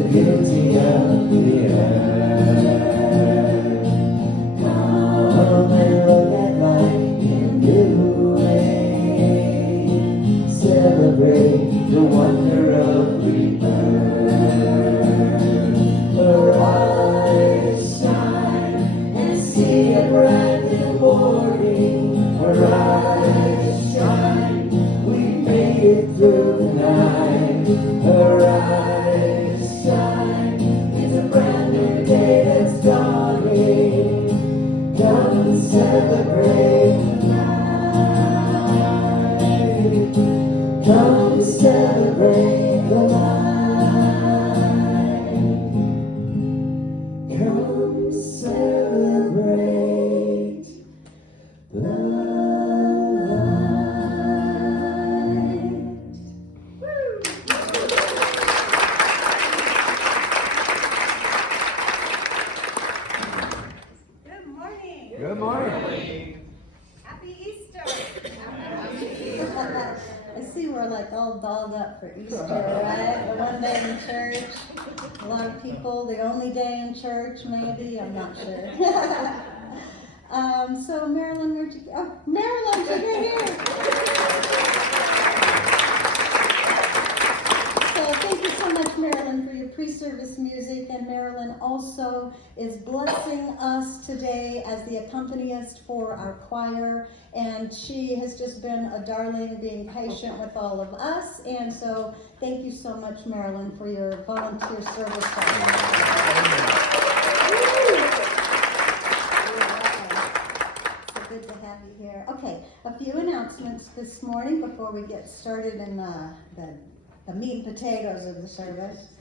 beauty of the earth. Come and look at life in new ways. Celebrate the wonder of rebirth. Arise, shine, and see a brand new morning. Arise, shine, we made it through the night. Arise, shine, it's a brand new day that's dawning. Come and celebrate the light. Come and celebrate the light. Come celebrate the light. Good morning. Good morning. Happy Easter. I see we're like all dolled up for Easter, right? The one day in church, a lot of people, the only day in church, maybe, I'm not sure. So Marilyn, where'd you go? Oh, Marilyn, you're here. So thank you so much, Marilyn, for your pre-service music, and Marilyn also is blessing us today as the accompanist for our choir, and she has just been a darling being patient with all of us, and so thank you so much, Marilyn, for your volunteer service. So good to have you here. Okay, a few announcements this morning before we get started in the meat and potatoes of the service.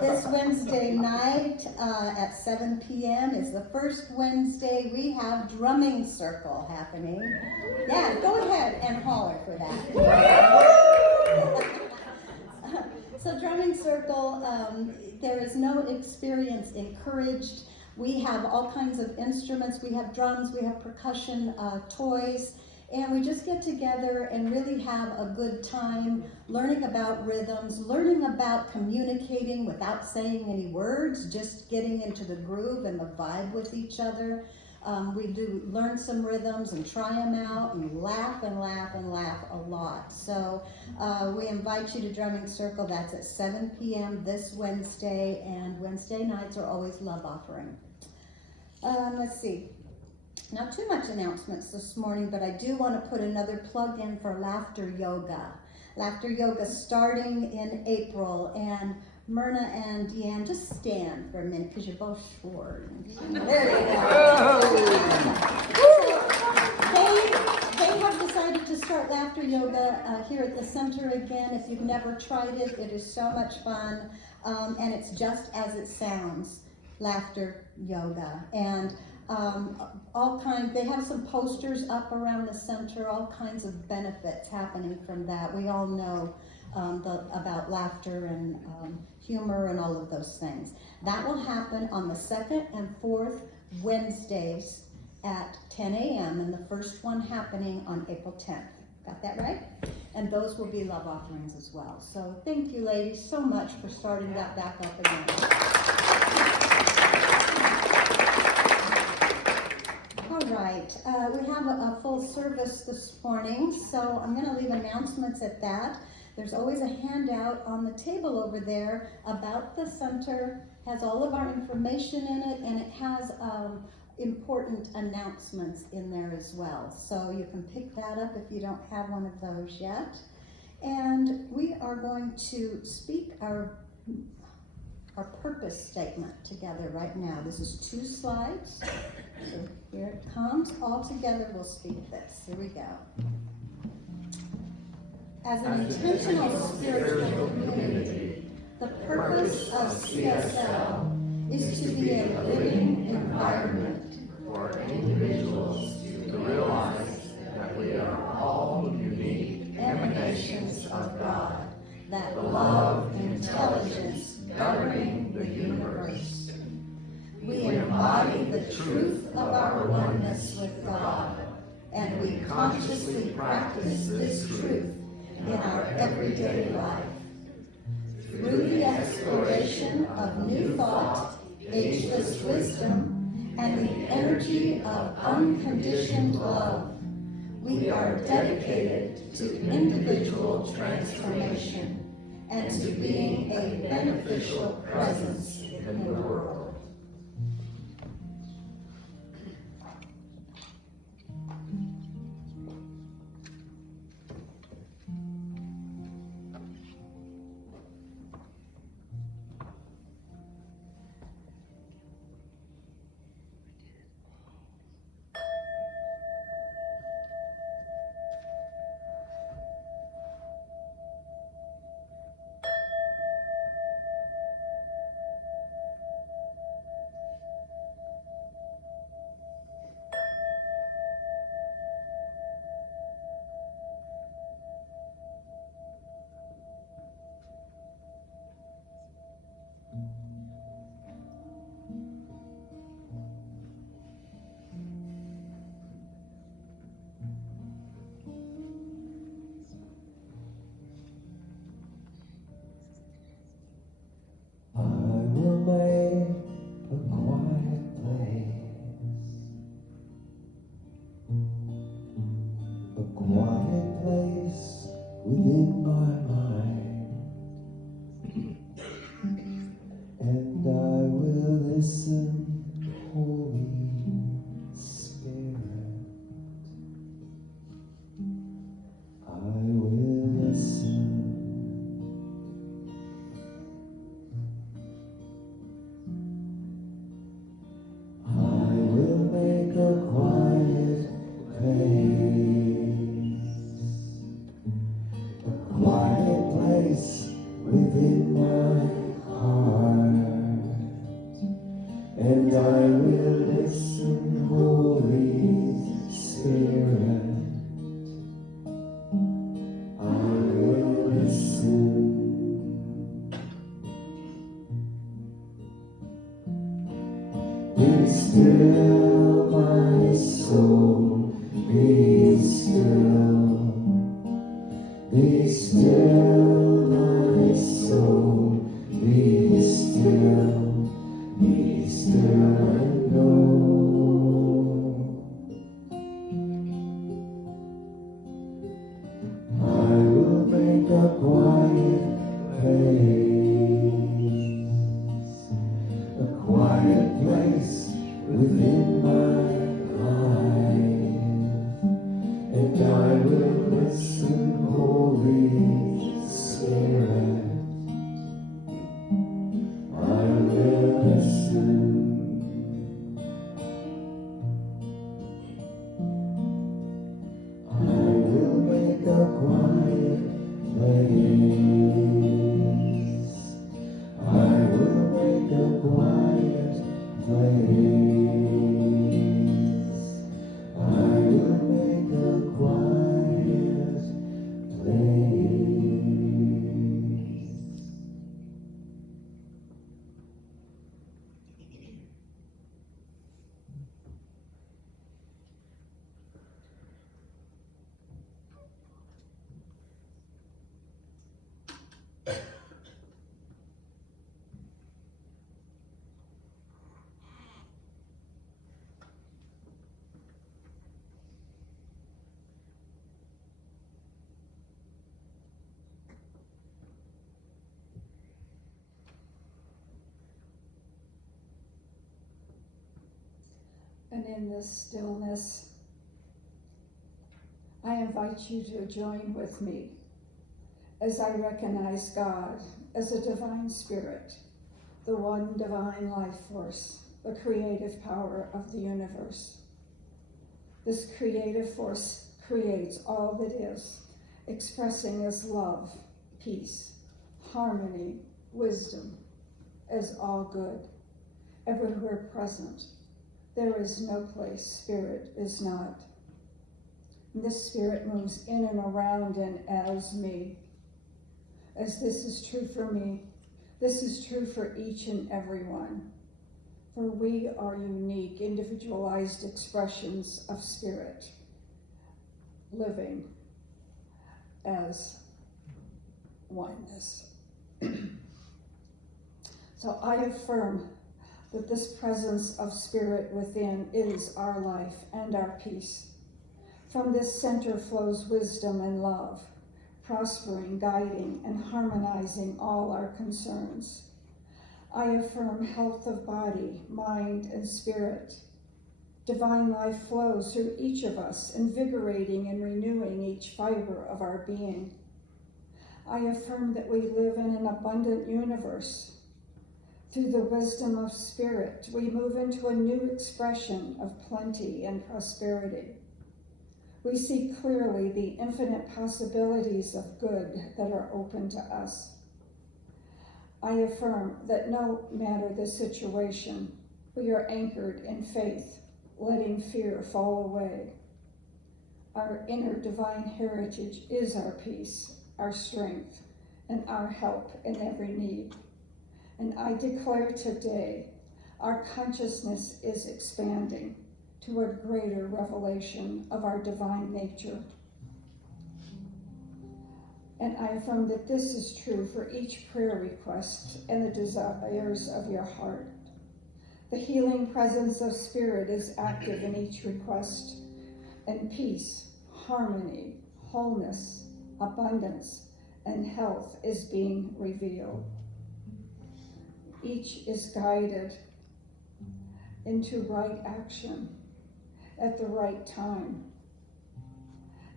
This Wednesday night at 7 p.m. is the first Wednesday we have drumming circle happening. Yeah, go ahead and holler for that. So drumming circle, there is no experience encouraged. We have all kinds of instruments. We have drums, we have percussion, toys. And we just get together and really have a good time learning about rhythms, learning about communicating without saying any words, just getting into the groove and the vibe with each other. We do learn some rhythms and try them out and laugh and laugh and laugh a lot. So we invite you to Drumming Circle. That's at 7 p.m. this Wednesday, and Wednesday nights are always love offering. Let's see. Not too much announcements this morning, but I do want to put another plug in for Laughter Yoga. Laughter Yoga starting in April, and Myrna and Deanne, just stand for a minute because you're both short. There you go. They have decided to start Laughter Yoga here at the center again. If you've never tried it, it is so much fun, and it's just as it sounds, Laughter Yoga. And they have some posters up around the center, all kinds of benefits happening from that. We all know about laughter and humor and all of those things. That will happen on the second and fourth Wednesdays at 10 a.m. and the first one happening on April 10th. Got that right? And those will be love offerings as well. So thank you, ladies, so much for starting that back up again. All right, we have a full service this morning, so I'm going to leave announcements at that. There's always a handout on the table over there about the center, has all of our information in it, and it has important announcements in there as well. So you can pick that up if you don't have one of those yet. And we are going to speak our purpose statement together right now. This is 2 slides. So here it comes. All together we'll speak this. Here we go. As an intentional spiritual community, the purpose of CSL is to be a living environment for individuals to realize that we are all unique emanations of God that love intelligence governing the universe. We embody the truth of our oneness with God, and we consciously practice this truth in our everyday life. Through the exploration inspiration of new thought, ageless wisdom, and the energy of unconditioned love. We are dedicated to individual transformation and to being a beneficial presence in the world. I will make a quiet place within my mind, and I will listen, Holy Spirit. I will listen. I will make a quiet place within my heart, and I will listen, Holy Spirit. I will listen. Be still, my soul, be still. Be still, my soul, be still. Be still and know. I will make a quiet place within my life, and I will listen, Holy Spirit. I will listen. I will make a quiet place. I will make a quiet place. I will make a quiet place. And in this stillness, I invite you to join with me as I recognize God as a divine spirit, the one divine life force, the creative power of the universe. This creative force creates all that is, expressing as love, peace, harmony, wisdom, as all good, everywhere present. There is no place spirit is not. And this spirit moves in and around and as me. As this is true for me, this is true for each and every one. For we are unique, individualized expressions of spirit, living as oneness. So I affirm that this presence of spirit within is our life and our peace. From this center flows wisdom and love, prospering, guiding, and harmonizing all our concerns. I affirm health of body, mind, and spirit. Divine life flows through each of us, invigorating and renewing each fiber of our being. I affirm that we live in an abundant universe. Through the wisdom of spirit, we move into a new expression of plenty and prosperity. We see clearly the infinite possibilities of good that are open to us. I affirm that no matter the situation, we are anchored in faith, letting fear fall away. Our inner divine heritage is our peace, our strength, and our help in every need. And I declare today, our consciousness is expanding to a greater revelation of our divine nature. And I affirm that this is true for each prayer request and the desires of your heart. The healing presence of spirit is active in each request, and peace, harmony, wholeness, abundance, and health is being revealed. Each is guided into right action at the right time,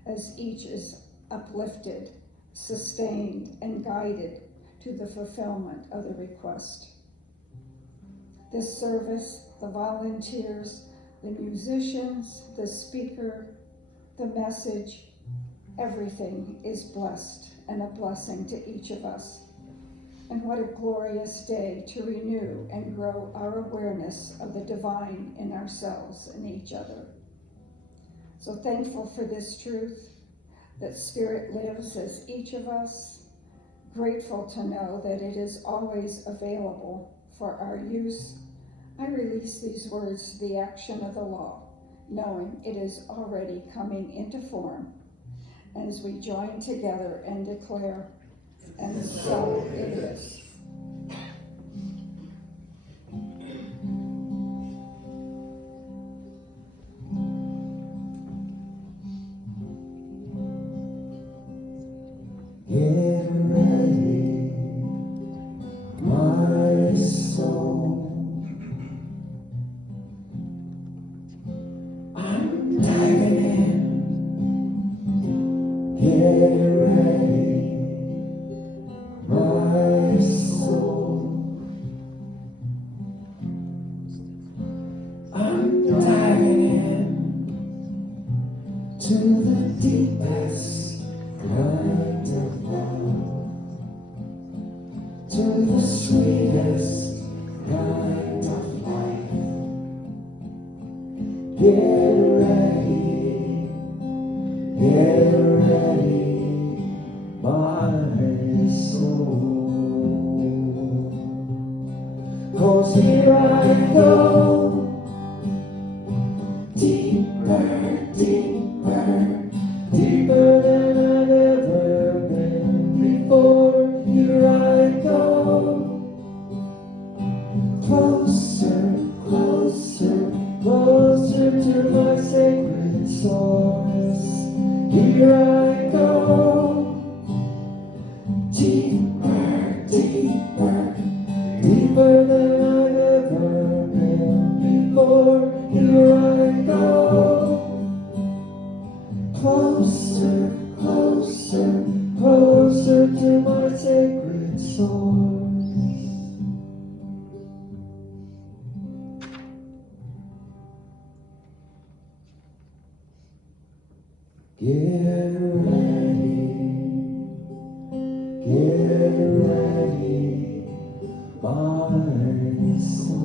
as each is uplifted, sustained, and guided to the fulfillment of the request. This service, the volunteers, the musicians, the speaker, the message, everything is blessed and a blessing to each of us. And what a glorious day to renew and grow our awareness of the divine in ourselves and each other. So thankful for this truth, that spirit lives as each of us, grateful to know that it is always available for our use. I release these words to the action of the law, knowing it is already coming into form. And as we join together and declare, and so it is. Get ready, my soul. I'm diving in. Get ready, my soul. I'm diving in to the deepest kind of love, to the sweetest kind of life. Get ready, my soul. 'Cause here I go, deeper, deeper, deeper than I've ever been before. Here I go, closer, closer, closer to my sacred source. Here I go, deeper, deeper, deeper than I've ever been before. Here I go, closer, closer, closer to my sacred source. Get ready, my soul.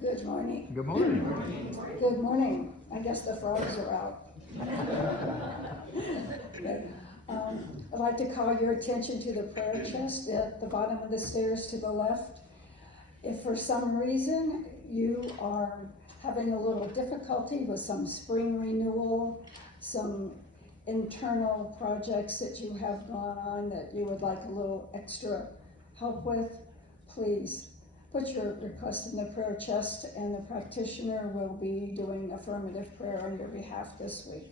Good morning. Good morning. Good morning. I guess the frogs are out. Good. I'd like to call your attention to the prayer chest at the bottom of the stairs to the left. If for some reason you are having a little difficulty with some spring renewal, some internal projects that you have gone on that you would like a little extra help with, please put your request in the prayer chest, and the practitioner will be doing affirmative prayer on your behalf this week.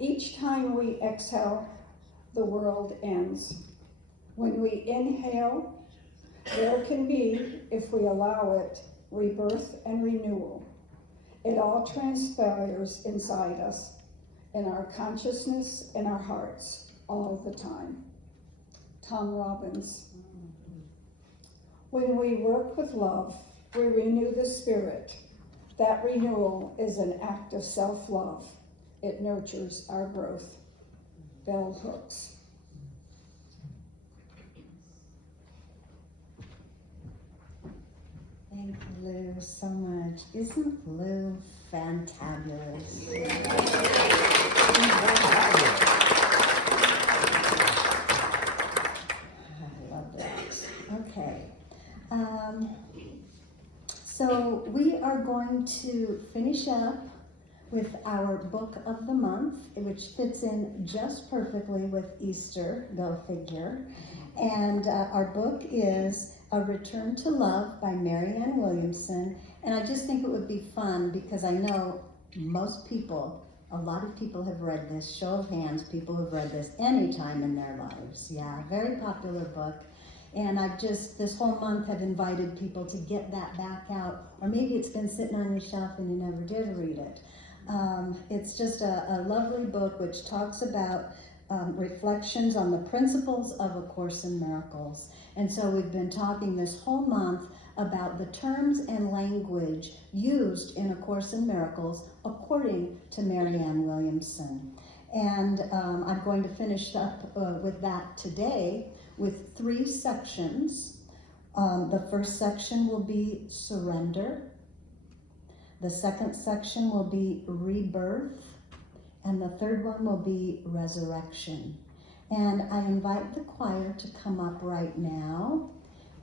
Each time we exhale, the world ends. When we inhale, there can be, if we allow it, rebirth and renewal. It all transpires inside us, in our consciousness and our hearts, all the time. Tom Robbins. When we work with love, we renew the spirit. That renewal is an act of self-love. It nurtures our growth. Bell Hooks. Thank you, Lou, so much. Isn't Lou fantabulous? I love that. Okay. So we are going to finish up with our book of the month, which fits in just perfectly with Easter, go figure. And our book is A Return to Love by Marianne Williamson. And I just think it would be fun because I know most people, a lot of people have read this. Show of hands, people who've read this any time in their lives. Yeah, very popular book. And I've just, this whole month, have invited people to get that back out. Or maybe it's been sitting on your shelf and you never did read it. It's just a lovely book which talks about reflections on the principles of A Course in Miracles. And so we've been talking this whole month about the terms and language used in A Course in Miracles according to Marianne Williamson. And I'm going to finish up with that today with 3 sections. The first section will be surrender. The second section will be rebirth. And the third one will be resurrection. And I invite the choir to come up right now.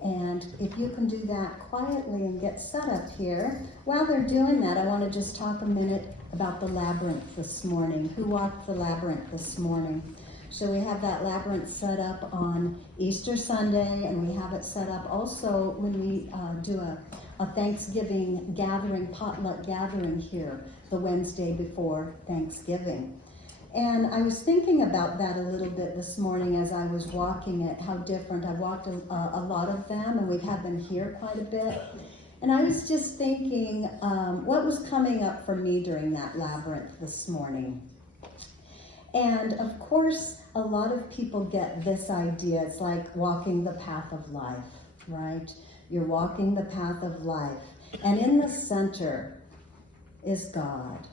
And if you can do that quietly and get set up here. While they're doing that, I want to just talk a minute about the labyrinth this morning. Who walked the labyrinth this morning? So we have that labyrinth set up on Easter Sunday, and we have it set up also when we do a Thanksgiving gathering, potluck gathering here the Wednesday before Thanksgiving. And I was thinking about that a little bit this morning as I was walking it, how different. I've walked a lot of them, and we've had them here quite a bit. And I was just thinking what was coming up for me during that labyrinth this morning. And of course, a lot of people get this idea. It's like walking the path of life, right? You're walking the path of life. And in the center is God.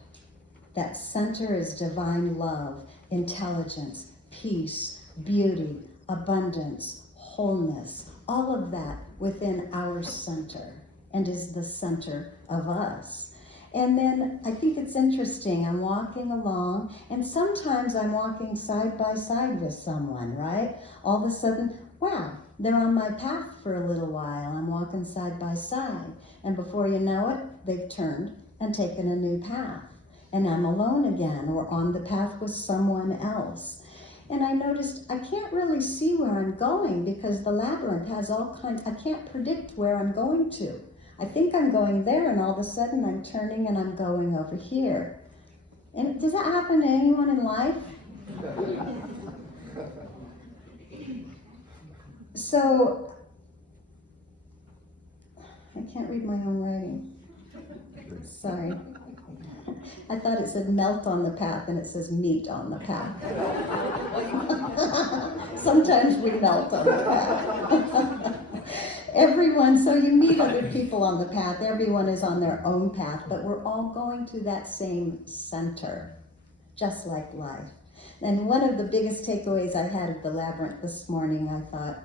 That center is divine love, intelligence, peace, beauty, abundance, wholeness, all of that within our center, and is the center of us. And then I think it's interesting, I'm walking along, and sometimes I'm walking side by side with someone, right? All of a sudden, wow, they're on my path for a little while. I'm walking side by side. And before you know it, they've turned and taken a new path. And I'm alone again, or on the path with someone else. And I noticed I can't really see where I'm going because the labyrinth has all kinds, I can't predict where I'm going to. I think I'm going there, and all of a sudden I'm turning and I'm going over here. And does that happen to anyone in life? So, I can't read my own writing. Sorry. I thought it said melt on the path, and it says meet on the path. Sometimes we melt on the path. Everyone, so you meet other people on the path. Everyone is on their own path, but we're all going to that same center, just like life. And one of the biggest takeaways I had of the labyrinth this morning, I thought,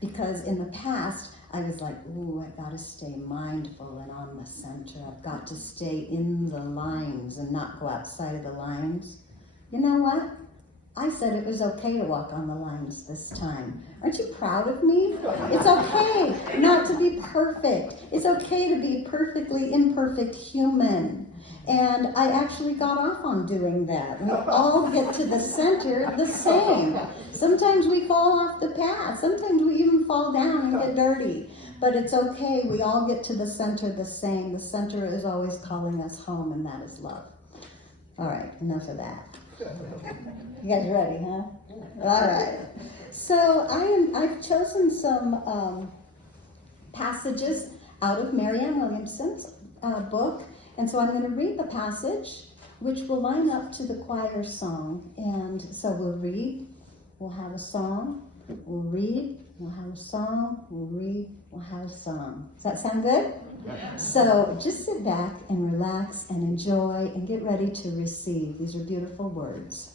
Because in the past, I was like, ooh, I gotta stay mindful and on the center. I've got to stay in the lines and not go outside of the lines. You know what? I said it was okay to walk on the lines this time. Aren't you proud of me? It's okay not to be perfect. It's okay to be perfectly imperfect human. And I actually got off on doing that. We all get to the center the same. Sometimes we fall off the path. Sometimes we even fall down and get dirty. But it's okay. We all get to the center the same. The center is always calling us home, and that is love. All right, enough of that. You guys ready, huh? All right. So I've chosen some passages out of Marianne Williamson's book. And so I'm going to read the passage, which will line up to the choir song. And so we'll read, we'll have a song, we'll read, we'll have a song, we'll read, we'll have a song. Does that sound good? Yeah. So just sit back and relax and enjoy and get ready to receive. These are beautiful words.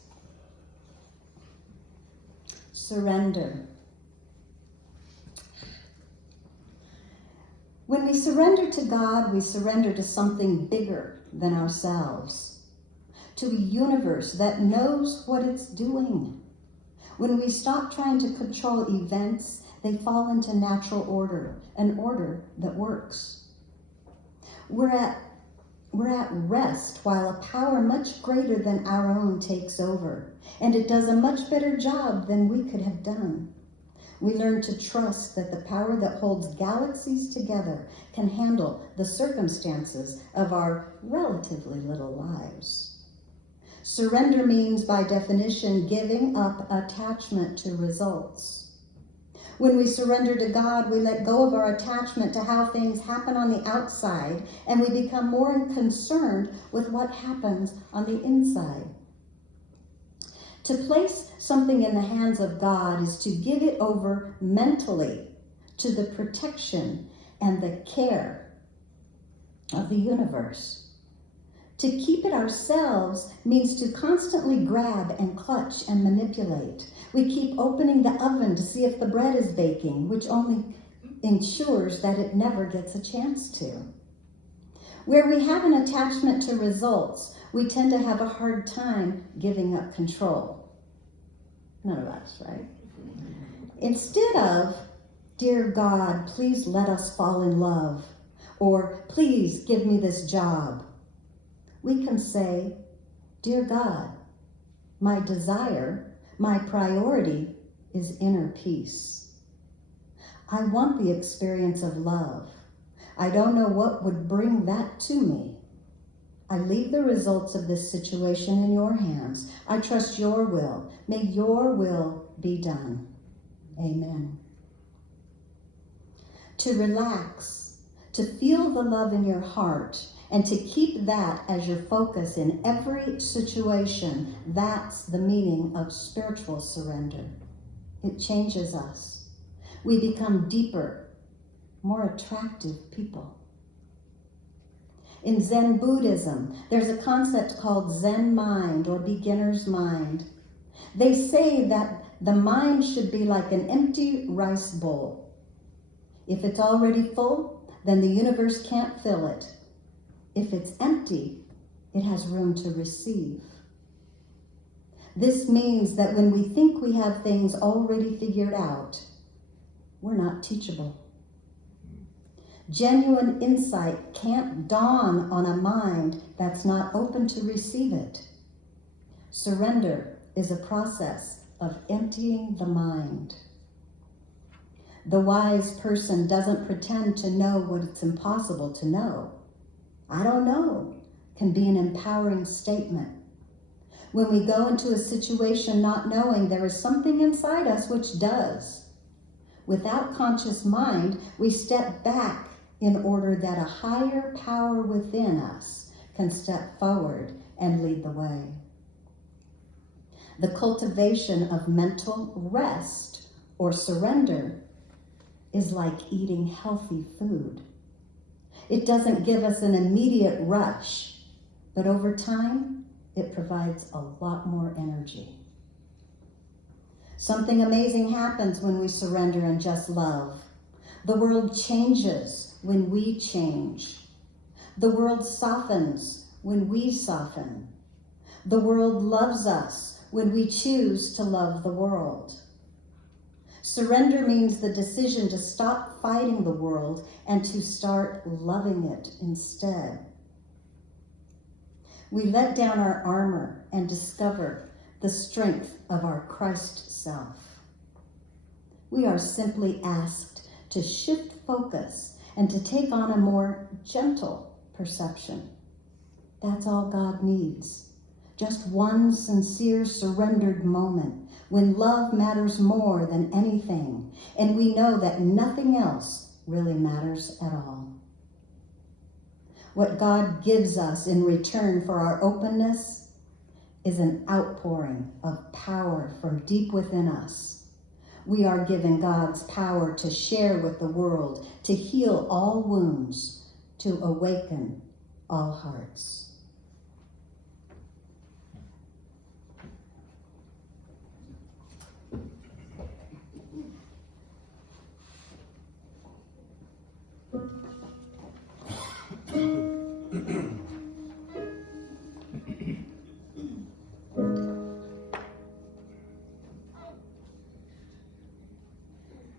Surrender. When we surrender to God, we surrender to something bigger than ourselves, to a universe that knows what it's doing. When we stop trying to control events, they fall into natural order, an order that works. We're at rest while a power much greater than our own takes over, and it does a much better job than we could have done. We learn to trust that the power that holds galaxies together can handle the circumstances of our relatively little lives. Surrender means, by definition, giving up attachment to results. When we surrender to God, we let go of our attachment to how things happen on the outside, and we become more concerned with what happens on the inside. To place something in the hands of God is to give it over mentally to the protection and the care of the universe. To keep it ourselves means to constantly grab and clutch and manipulate. We keep opening the oven to see if the bread is baking, which only ensures that it never gets a chance to. Where we have an attachment to results, we tend to have a hard time giving up control. None of us, right? Instead of, dear God, please let us fall in love, or please give me this job, we can say, dear God, my desire, my priority is inner peace. I want the experience of love. I don't know what would bring that to me. I leave the results of this situation in your hands. I trust your will. May your will be done. Amen. To relax, to feel the love in your heart, and to keep that as your focus in every situation, that's the meaning of spiritual surrender. It changes us. We become deeper, more attractive people. In Zen Buddhism, there's a concept called Zen mind or beginner's mind. They say that the mind should be like an empty rice bowl. If it's already full, then the universe can't fill it. If it's empty, it has room to receive. This means that when we think we have things already figured out, we're not teachable. Genuine insight can't dawn on a mind that's not open to receive it. Surrender is a process of emptying the mind. The wise person doesn't pretend to know what it's impossible to know. I don't know can be an empowering statement. When we go into a situation not knowing, there is something inside us which does. Without conscious mind, we step back in order that a higher power within us can step forward and lead the way. The cultivation of mental rest or surrender is like eating healthy food. It doesn't give us an immediate rush, but over time, it provides a lot more energy. Something amazing happens when we surrender and just love. The world changes when we change. The world softens when we soften. The world loves us when we choose to love the world. Surrender means the decision to stop fighting the world and to start loving it instead. We let down our armor and discover the strength of our Christ self. We are simply asked to shift focus and to take on a more gentle perception. That's all God needs. Just one sincere, surrendered moment when love matters more than anything, and we know that nothing else really matters at all. What God gives us in return for our openness is an outpouring of power from deep within us. We are given God's power to share with the world, to heal all wounds, to awaken all hearts.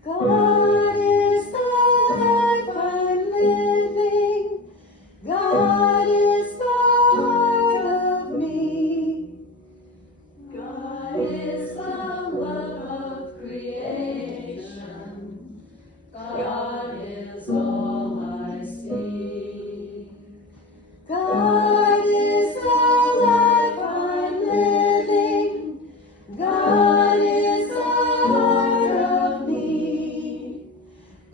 God is the life I'm living. God is the heart of me. God is the love of creation. God is all I see. God is the life I'm living. God is the heart of me.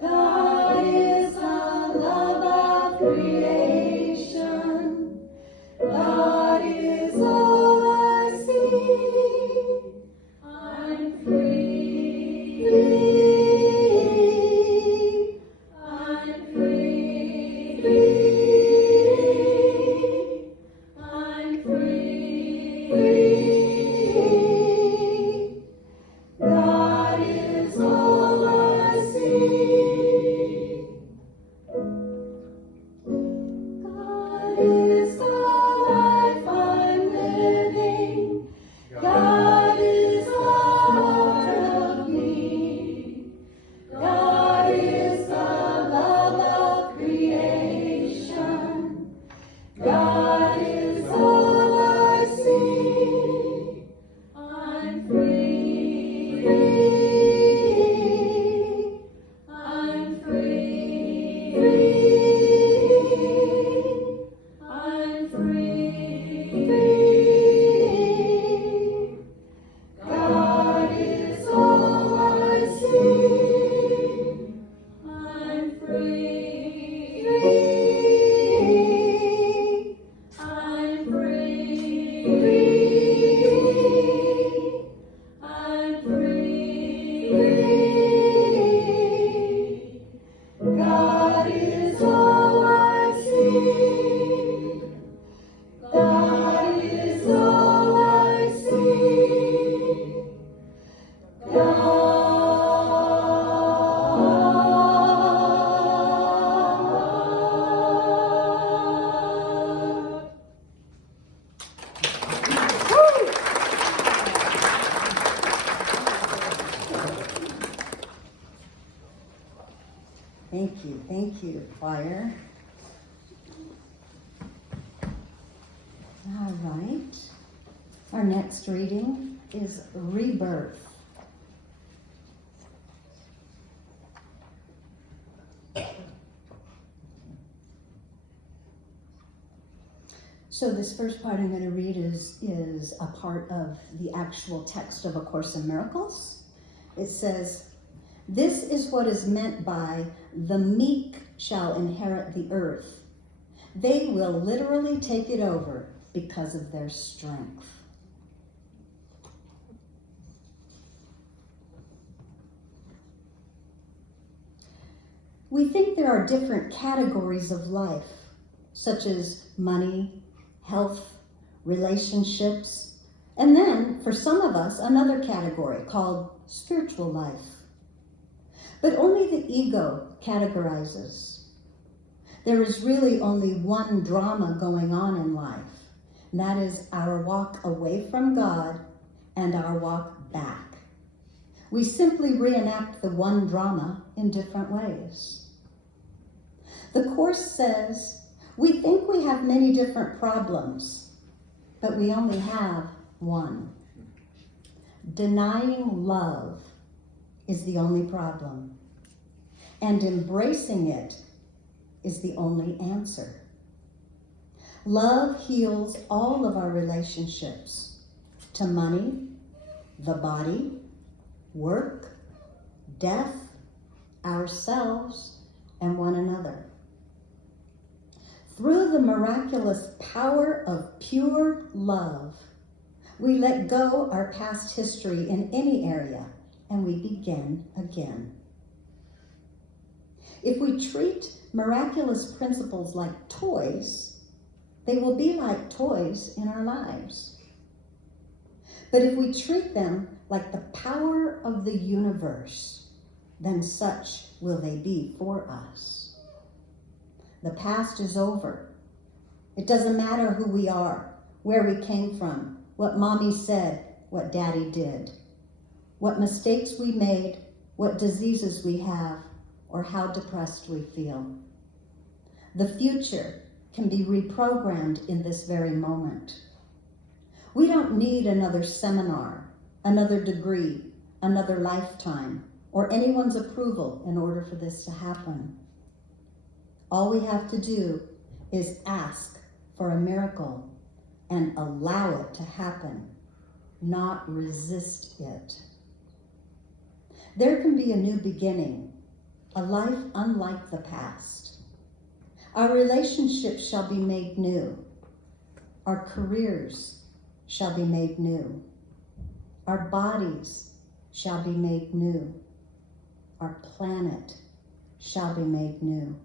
God is the love of creation. God is all I see. I'm free. Free. I'm free. Free. I'm free. Free. God is all I see. God is the life I'm living. God is the heart of me. God is the love of creation. God is all I see. I'm free. Free. I'm free. Free. I'm free. Free. God is all I see. I'm free. Free. I'm free. Free. I'm free. Free. God is all I see. God is all I see. God. Thank you, choir. All right. Our next reading is Rebirth. So this first part I'm going to read is a part of the actual text of A Course in Miracles. It says, "This is what is meant by the meek shall inherit the earth. They will literally take it over because of their strength." We think there are different categories of life, such as money, health, relationships, And then, for some of us, another category called spiritual life. But only the ego categorizes. There is really only one drama going on in life, and that is our walk away from God and our walk back. We simply reenact the one drama in different ways. The Course says, we think we have many different problems, but we only have one. Denying love is the only problem, and embracing it is the only answer. Love heals all of our relationships to money, the body, work, death, ourselves, and one another. Through the miraculous power of pure love, we let go our past history in any area, and we begin again. If we treat miraculous principles like toys, they will be like toys in our lives. But if we treat them like the power of the universe, then such will they be for us. The past is over. It doesn't matter who we are, where we came from, what mommy said, what daddy did, what mistakes we made, what diseases we have, or how depressed we feel. The future can be reprogrammed in this very moment. We don't need another seminar, another degree, another lifetime, or anyone's approval in order for this to happen. All we have to do is ask for a miracle and allow it to happen, not resist it. There can be a new beginning, a life unlike the past. Our relationships shall be made new. Our careers shall be made new. Our bodies shall be made new. Our planet shall be made new.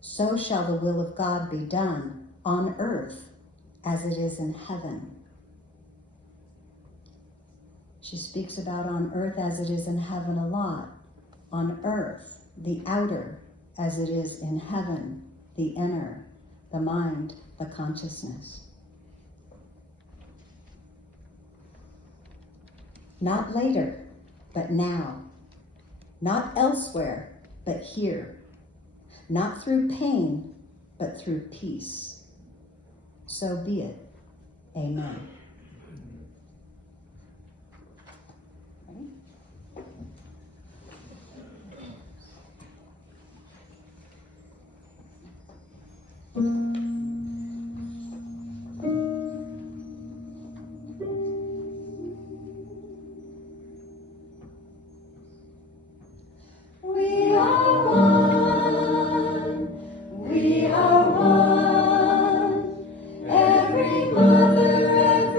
So shall the will of God be done on earth as it is in heaven. She speaks about on earth as it is in heaven a lot. On earth, the outer, as it is in heaven, the inner, the mind, the consciousness. Not later, but now. Not elsewhere, but here. Not through pain, but through peace. So be it. Amen. We are one. We are one. Every mother, every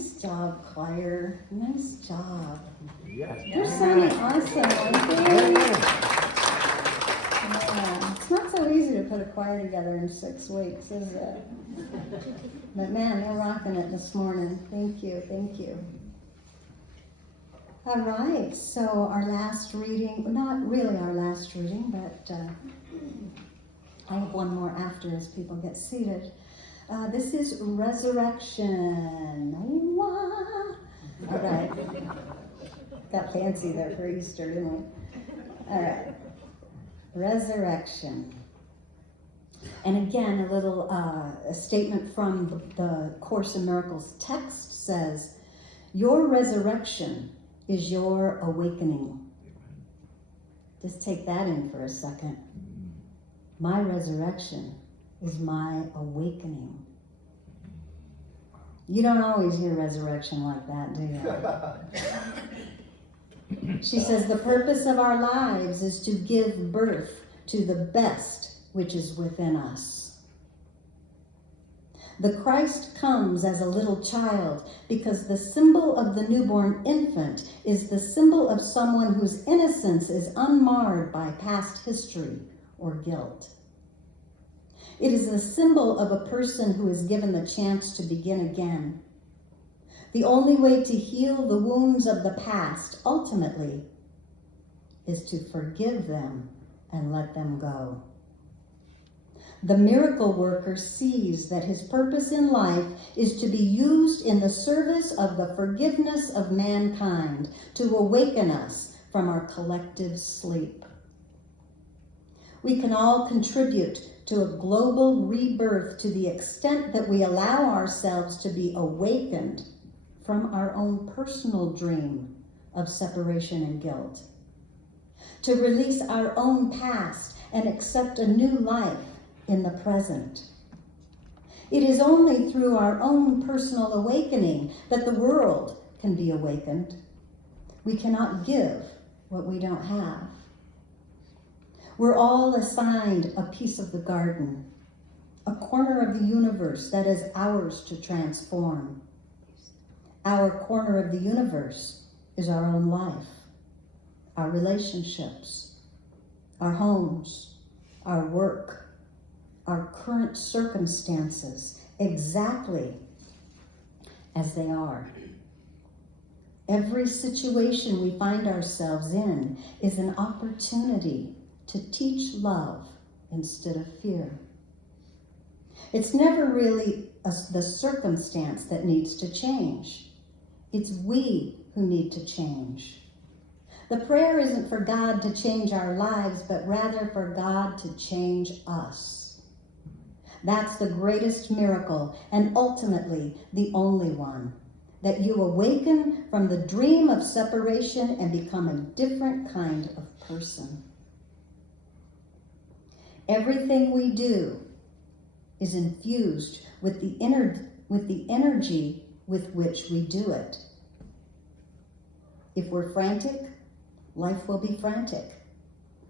Nice job, choir. Nice job. Yes. You're sounding awesome, aren't they? Yeah. It's not so easy to put a choir together in 6 weeks, is it? But man, they're rocking it this morning. Thank you, thank you. All right, so our last reading, not really our last reading, but I have one more after as people get seated. This is Resurrection. Wah. All right. Got fancy there for Easter, didn't we? All right. Resurrection. And again, a little a statement from the Course in Miracles text says, your resurrection is your awakening. Just take that in for a second. My resurrection is my awakening. You don't always hear resurrection like that, do you? She says, the purpose of our lives is to give birth to the best which is within us. The Christ comes as a little child because the symbol of the newborn infant is the symbol of someone whose innocence is unmarred by past history or guilt. It is the symbol of a person who is given the chance to begin again. The only way to heal the wounds of the past, ultimately, is to forgive them and let them go. The miracle worker sees that his purpose in life is to be used in the service of the forgiveness of mankind, to awaken us from our collective sleep. We can all contribute to a global rebirth to the extent that we allow ourselves to be awakened from our own personal dream of separation and guilt, to release our own past and accept a new life in the present. It is only through our own personal awakening that the world can be awakened. We cannot give what we don't have. We're all assigned a piece of the garden, a corner of the universe that is ours to transform. Our corner of the universe is our own life, our relationships, our homes, our work, our current circumstances, exactly as they are. Every situation we find ourselves in is an opportunity to teach love instead of fear. It's never really the circumstance that needs to change. It's we who need to change. The prayer isn't for God to change our lives, but rather for God to change us. That's the greatest miracle, and ultimately the only one, that you awaken from the dream of separation and become a different kind of person. Everything we do is infused with the energy with which we do it. If we're frantic, life will be frantic.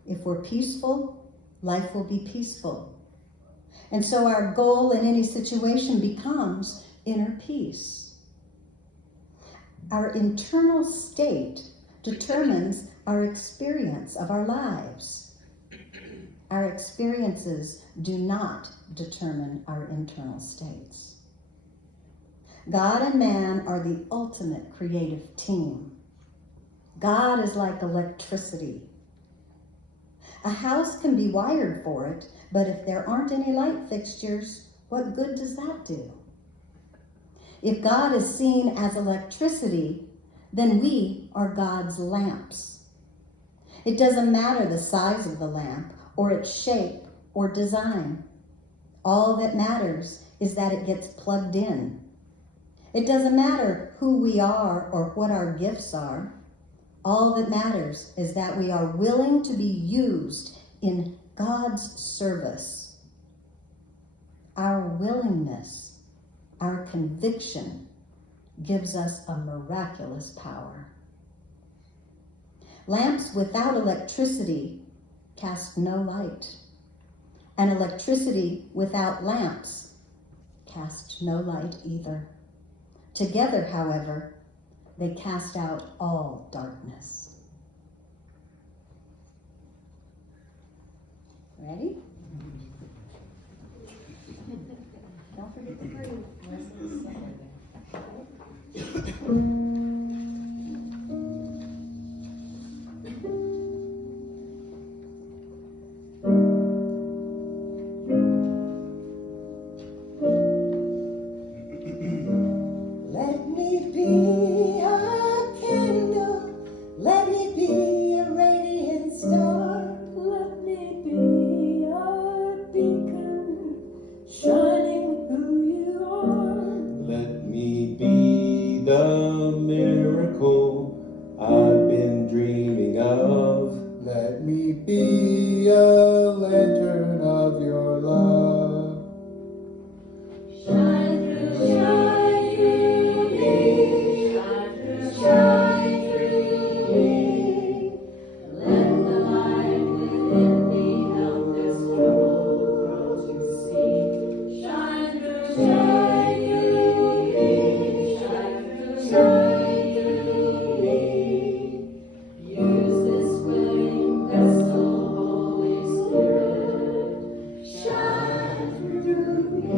If we're peaceful, life will be peaceful. And so our goal in any situation becomes inner peace. Our internal state determines our experience of our lives. Our experiences do not determine our internal states. God and man are the ultimate creative team. God is like electricity. A house can be wired for it, but if there aren't any light fixtures, what good does that do? If God is seen as electricity, then we are God's lamps. It doesn't matter the size of the lamp, or its shape or design. All that matters is that it gets plugged in. It doesn't matter who we are or what our gifts are. All that matters is that we are willing to be used in God's service. Our willingness, our conviction, gives us a miraculous power. Lamps without electricity cast no light, and electricity without lamps cast no light either. Together, however, they cast out all darkness. Ready? Don't forget to breathe. Let me be a candle, let me be a radiant star. Let me be a beacon, shining who you are. Let me be the miracle I've been dreaming of. Let me be a lantern of your love. Shine through me, shine through me. Let the light within me help this troubled world to see. Shine through me, shine through me. Use this willing vessel, Holy Spirit. Shine through me.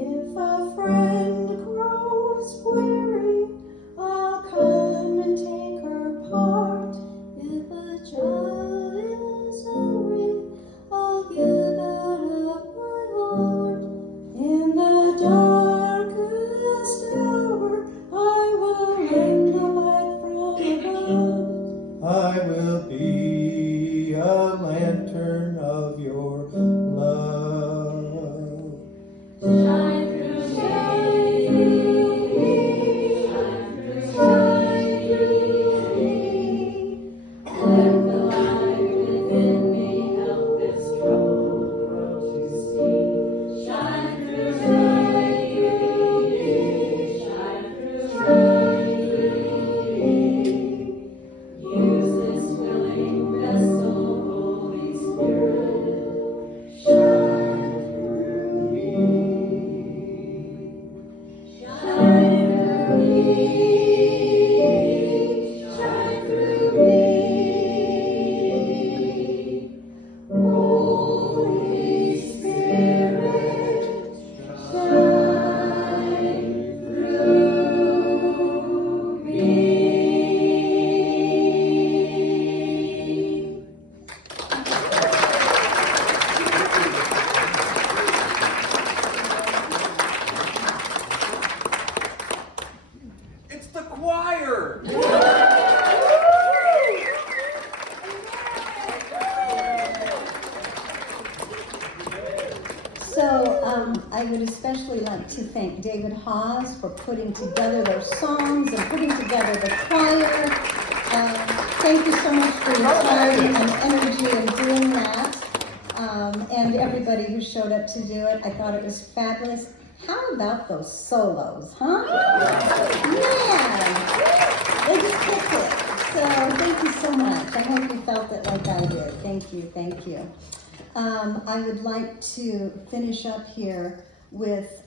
If a friend grows weary, I'll come and take her part. If a child is hungry, I'll give out of my heart. In the darkest hour, I will lend the light from above. I will be a lantern of your love. Shine through me, shine through me. Let the light within me help this troubled world to see. Shine through me, shine through me. Use this willing vessel, Holy Spirit. Shine through me. Shine through me, shine through me. Holy Spirit, shine through me. It's the choir! So I would especially like to thank David Hawes for putting together those songs and putting together the choir. Thank you so much for your time and energy in doing that. And everybody who showed up to do it. I thought it was fabulous. How about those solos, huh? Man, they just kicked it. So thank you so much. I hope you felt it like I did. Thank you, thank you. I would like to finish up here with,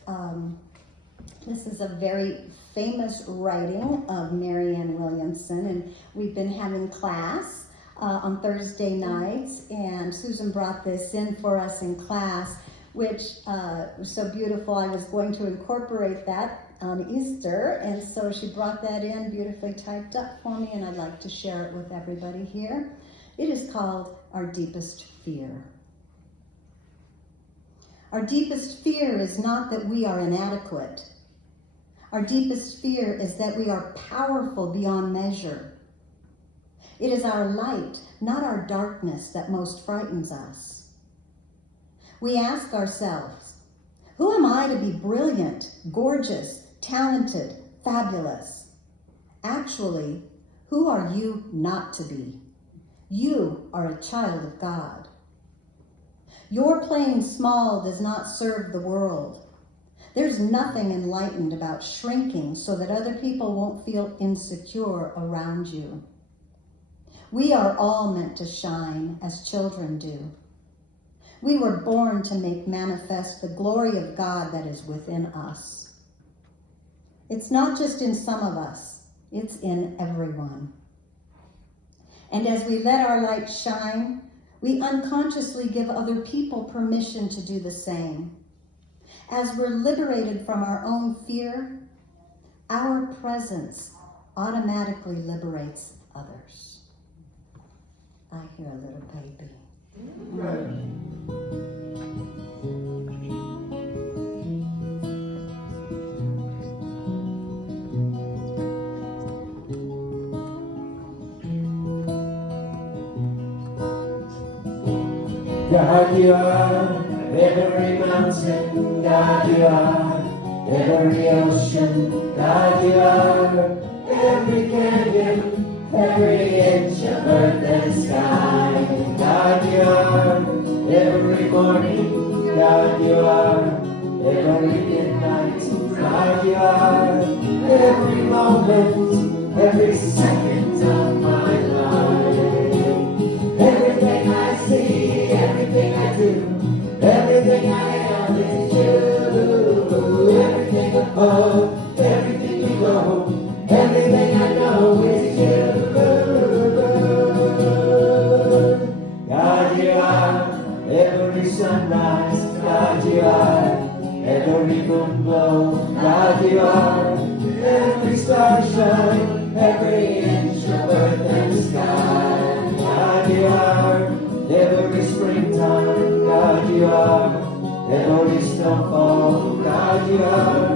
this is a very famous writing of Marianne Williamson, and we've been having class on Thursday nights, and Susan brought this in for us in class, which was so beautiful. I was going to incorporate that on Easter, and so she brought that in beautifully typed up for me, and I'd like to share it with everybody here. It is called Our Deepest Fear. Our deepest fear is not that we are inadequate. Our deepest fear is that we are powerful beyond measure. It is our light, not our darkness, that most frightens us. We ask ourselves, who am I to be brilliant, gorgeous, talented, fabulous? Actually, who are you not to be? You are a child of God. Your playing small does not serve the world. There's nothing enlightened about shrinking so that other people won't feel insecure around you. We are all meant to shine as children do. We were born to make manifest the glory of God that is within us. It's not just in some of us, it's in everyone. And as we let our light shine, we unconsciously give other people permission to do the same. As we're liberated from our own fear, our presence automatically liberates others. I hear a little baby. God, you are every mountain. God, you are every ocean. God, you are every canyon, every inch of earth and sky. God, you are every morning. God, you are every midnight. God, you are every moment, every second of my life. Everything I see, everything I do, everything I am is you. Everything above, everything below, everything I know is you. God, you are every sunrise. God, you are every moon glow. God, you are every star shine, every inch of earth and sky. God, you are every springtime. God, you are every snowfall. God, you are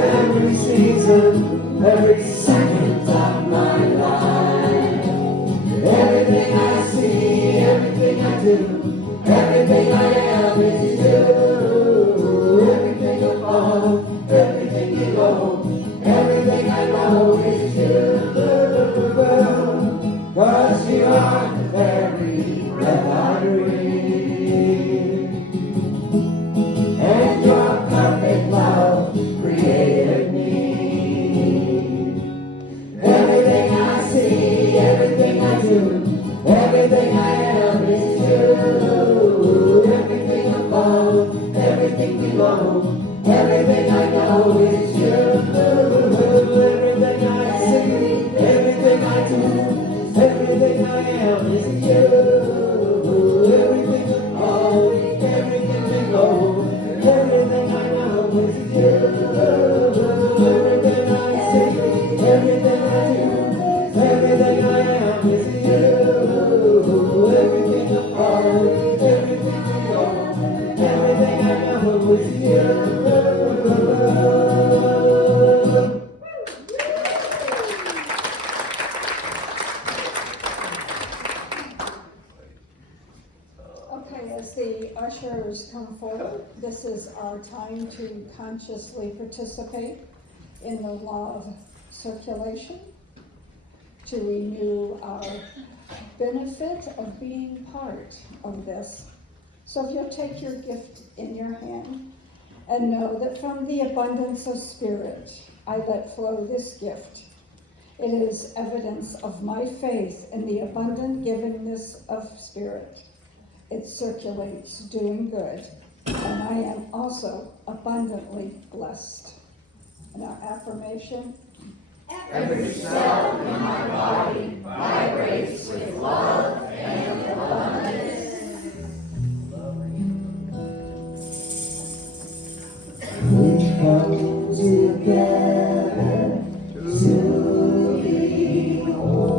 every season, every second of my life. Everything I see, everything I do, everything I am is you. Everything above, everything below, everything I know is you. Cause you are the very breath I breathe, and your perfect love created me. Everything I see, everything I do, everything I am is you. Everything above, everything below, everything I know is you. Everything I see, everything I do, everything I am is you. Everything above, everything below, everything I know is you. Everything I see, everything I do, everything I am is you. Everything above, everything below, everything I know is you. Okay, as the ushers come forward, this is our time to consciously participate in the law of circulation, to renew our benefit of being part of this. So if you'll take your gift in your hand and know that from the abundance of spirit, I let flow this gift. It is evidence of my faith in the abundant givingness of spirit. It circulates, doing good, and I am also abundantly blessed. And our affirmation: Every cell in my body vibrates with love and abundance. We come together to behold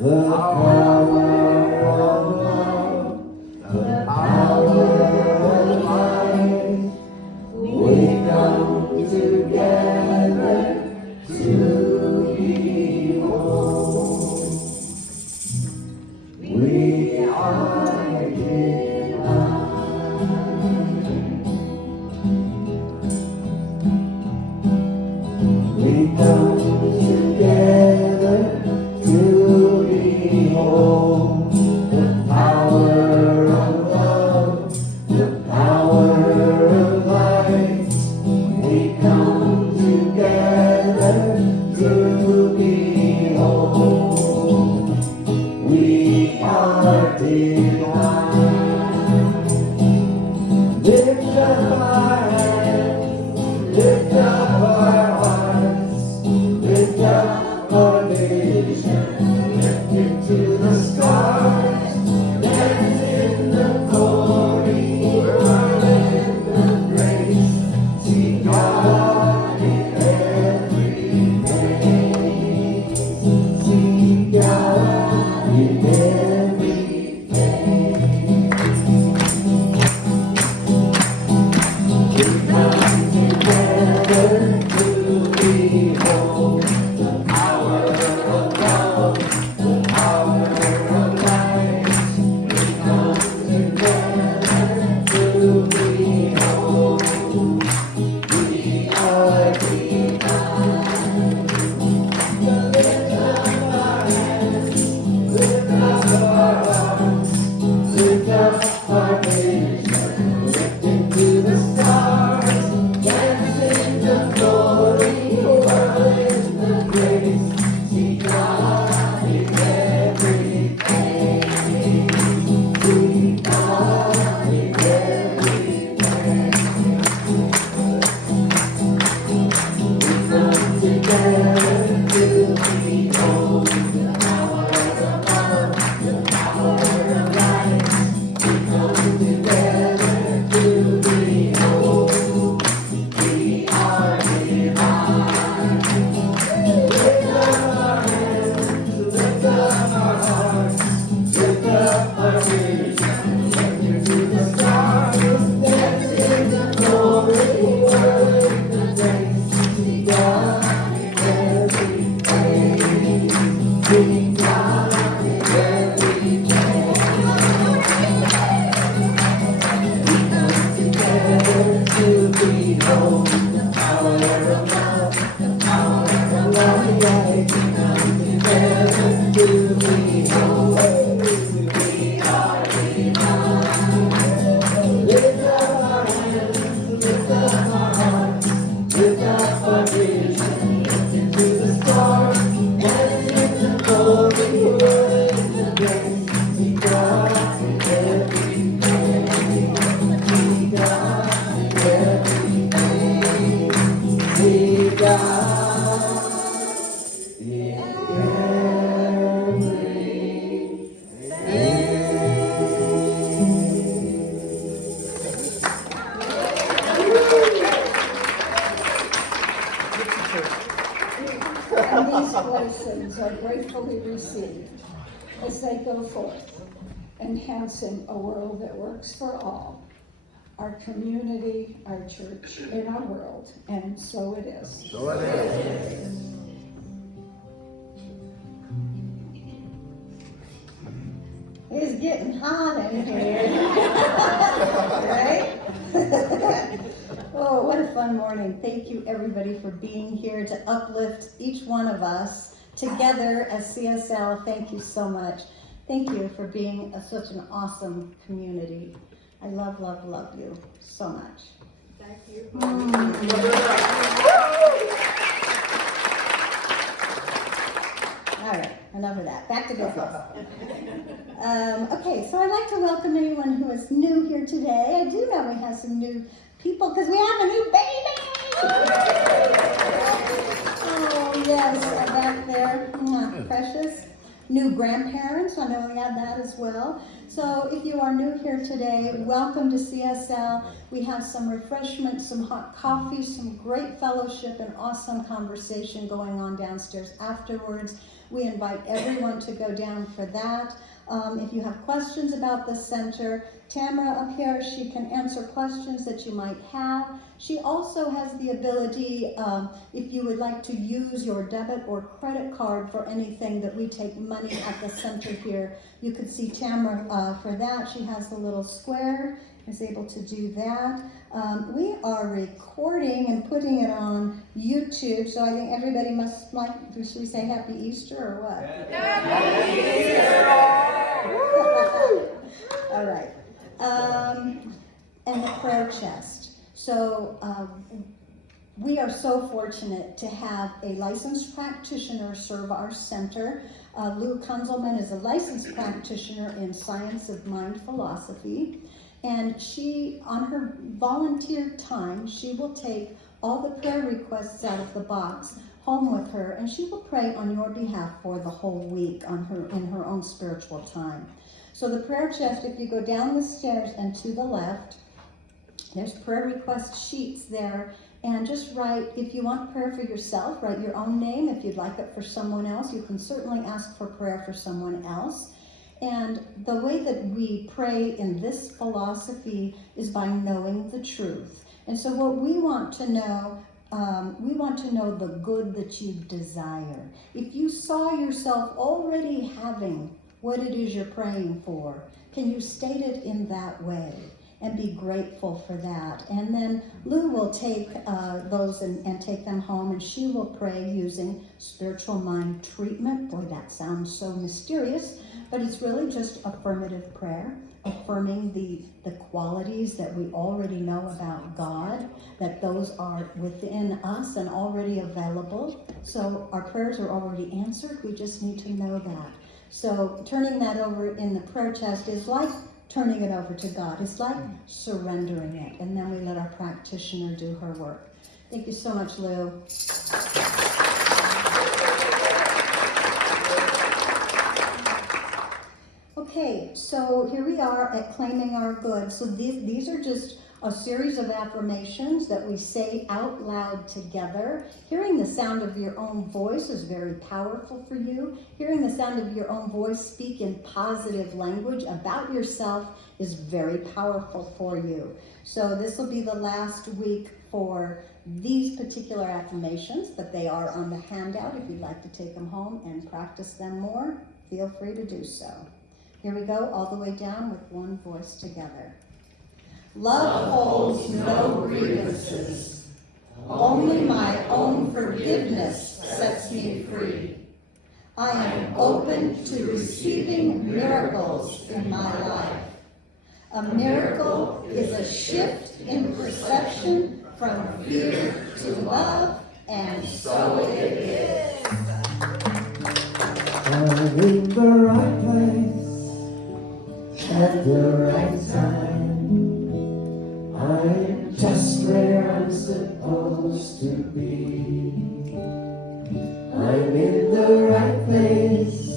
the power of love, the power of life. We come together to behold. We are divine. We come together to behold the power of love, the power of light. We come together to behold. We are divine. And these blessings are gratefully received as they go forth, enhancing a world that works for all, our community, our church, and our world, and so it is. So it is. It's getting hot in here. Right? Oh, what a fun morning. Thank you everybody for being here to uplift each one of us together as CSL. Thank you so much. Thank you for being such an awesome community. I love, love, love you so much. Thank you. All right, enough of that. Back to business. Okay, so I'd like to welcome anyone who is new here today. I do know we have some new people because we have a new baby. Oh yes, back there, precious. New grandparents, I know we have that as well. So if you are new here today, welcome to CSL. We have some refreshments, some hot coffee, some great fellowship, and awesome conversation going on downstairs afterwards. We invite everyone to go down for that. If you have questions about the center, Tamara up here, she can answer questions that you might have. She also has the ability, if you would like to use your debit or credit card for anything that we take money at the center here, you could see Tamara for that. She has the little square, is able to do that. We are recording and putting it on YouTube, so I think everybody must like, should we say Happy Easter or what? Happy Easter! All right. And the prayer chest. So we are so fortunate to have a licensed practitioner serve our center. Lou Kunzelman is a licensed practitioner in science of mind philosophy. And she, on her volunteer time, she will take all the prayer requests out of the box home with her, and she will pray on your behalf for the whole week in her own spiritual time. So the prayer chest, if you go down the stairs and to the left, there's prayer request sheets there, and just write, if you want prayer for yourself, write your own name. If you'd like it for someone else, you can certainly ask for prayer for someone else. And the way that we pray in this philosophy is by knowing the truth. And so what we want to know the good that you desire. If you saw yourself already having what it is you're praying for, can you state it in that way and be grateful for that? And then Lou will take those and take them home, and she will pray using spiritual mind treatment. Boy, that sounds so mysterious, but it's really just affirmative prayer, affirming the qualities that we already know about God, that those are within us and already available. So our prayers are already answered. We just need to know that. So turning that over in the prayer chest is like turning it over to God. It's like surrendering it. And then we let our practitioner do her work. Thank you so much, Lou. Okay, so here we are at Claiming Our Good. So these are just a series of affirmations that we say out loud together. Hearing the sound of your own voice is very powerful for you. Hearing the sound of your own voice speak in positive language about yourself is very powerful for you. So this will be the last week for these particular affirmations, but they are on the handout. If you'd like to take them home and practice them more, feel free to do so. Here we go, all the way down with one voice together. Love holds no grievances. Only my own forgiveness sets me free. I am open to receiving miracles in my life. A miracle is a shift in perception from fear to love, and so it is. I'm in the right place at the right time. I'm just where I'm supposed to be. I'm in the right place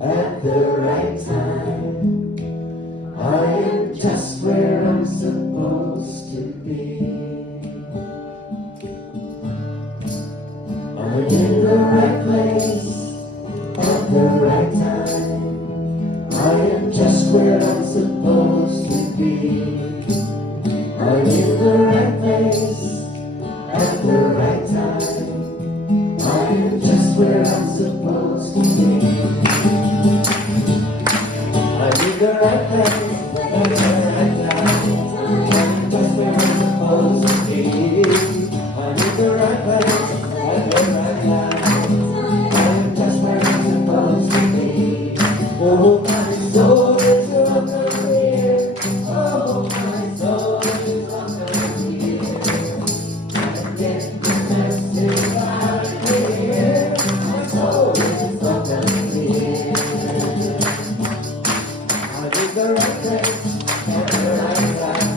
at the right time. I am just where I'm supposed to be. I'm in the right place at the right time. I am just where I'm supposed to be. I'm in the right place at the right time. I am just where I'm supposed to be. I'm in the right place at the right time. I'm just where I'm supposed to be. I'm in the right place at the right time. I'm just where I'm supposed to be. Oh, my soul is welcome here. Oh, my soul is welcome here. And get the message out here. My soul is welcome here. I'm in the right place at the right time.